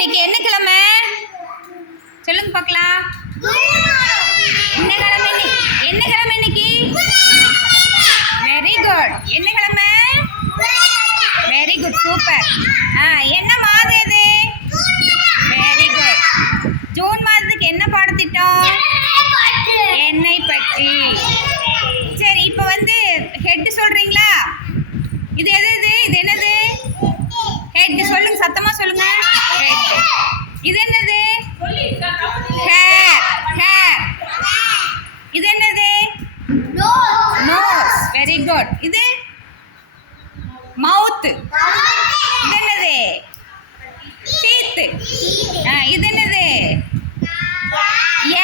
இன்னைக்கு என்ன கிழமை சொல்லுங்க பார்க்கலாம். என்ன கிழமை? என்ன கிழமை இன்னைக்கு? Very good. என்ன கிழமை? Very good, super. என்ன மாதம் இது? Very good. ஜூன் மாதத்துக்கு என்ன பாடத்திட்டம்? எண்ணெய் பற்றி. சரி, இப்போ வந்து ஹெட் சொல்றீங்களா? இது எது? இது என்னது? ஹெட் சொல்லுங்க, சத்தமா சொல்லுங்க. இது என்னது? ஹேர். ஹேர். இது என்னது? நோஸ். Very good. இது மவுத். இது என்னது? டீத். இது என்னது?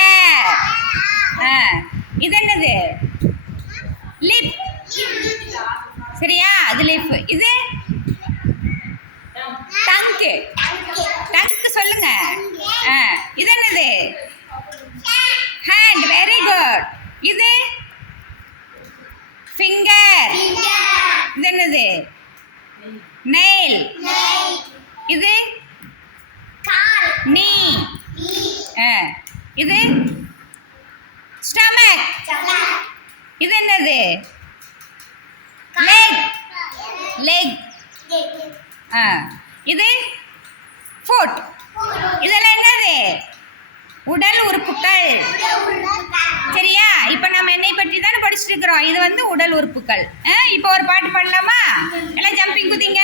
ஏர். இது என்னது? லிப். சரியா? அது லிப். இது டங்க். டங்க் சொல்லுங்க. இது என்னது? ஹேண்ட். Very good. இது ஃபிங்கர். இது என்னது? நெயில். இது நீ. இது ஸ்டமக். இது என்னது? லெக். லெக். இது ஃபுட். இதெல்லாம் என்னது? உடல் உறுப்புகள். சரியா? இப்போ நம்ம என்னை பற்றி தானே படிச்சுட்டு இருக்கிறோம். இது வந்து உடல் உறுப்புகள். இப்போ ஒரு பாட்டு பாடலாமா? எல்லாம் ஜம்பிங் குதிங்க.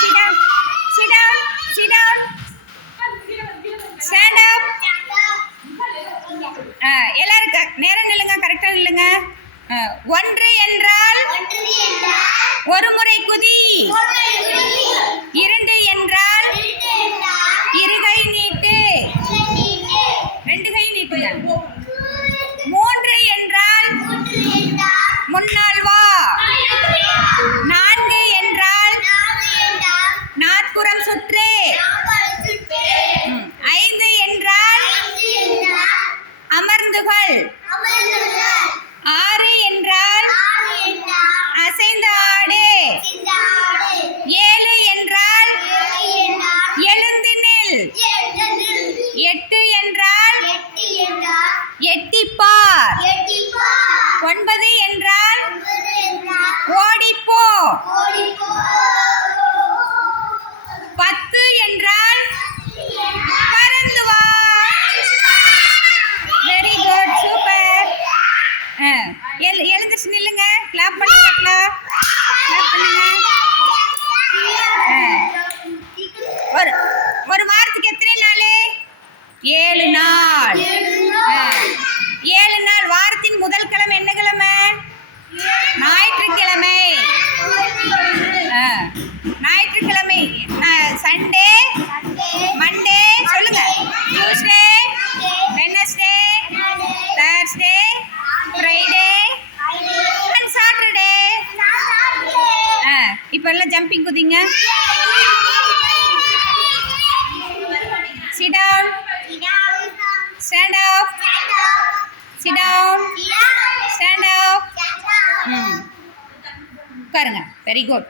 Sit down. Sit down. Stand up. எல்லாரும் நேரம் நில்லுங்க, கரெக்டாக நில்லுங்க. ஒன்று என்றால் ஒரு முறை குதி. இரண்டு என்றால் இரு கை நீட்டு. ரெண்டு கை நீட்டுங்க. மூன்று என்றால் முன்னால் வா. நான்கு என்றால் நாற்புறம் சுற்று. ஐந்து என்றால் அமர்ந்துகள். ஆறு என்றால் அசைந்து ஆடு. ஏழு என்றால் எழுந்து நில். எட்டு என்றால் எட்டிப்பார். ஒன்பது என்றால் ஓடிப்போ. பத்து என்றால் பறந்து வா. Very good, super. எழுந்துச்சு நில்லுங்க. கிளாப் பண்ணுங்க. கிளாப் பண்ணுங்க. ஒரு வாரத்துக்கு எத்தனை நாள்? 7 நாள். 7 நாள். வாரத்தின் முதல் கிழமை என்ன கிழமை? ஞாயிற்றுக்கிழமை. ஞாயிற்றுக்கிழமை. சண்டே, மண்டே சொல்லுங்க. Tuesday, Wednesday, Thursday, Friday and Saturday. இப்போ எல்லாம் ஜம்பிங் குதிங்க. Sit down. Stand up. Sit down. Stand up. உட்காருங்க. Very good.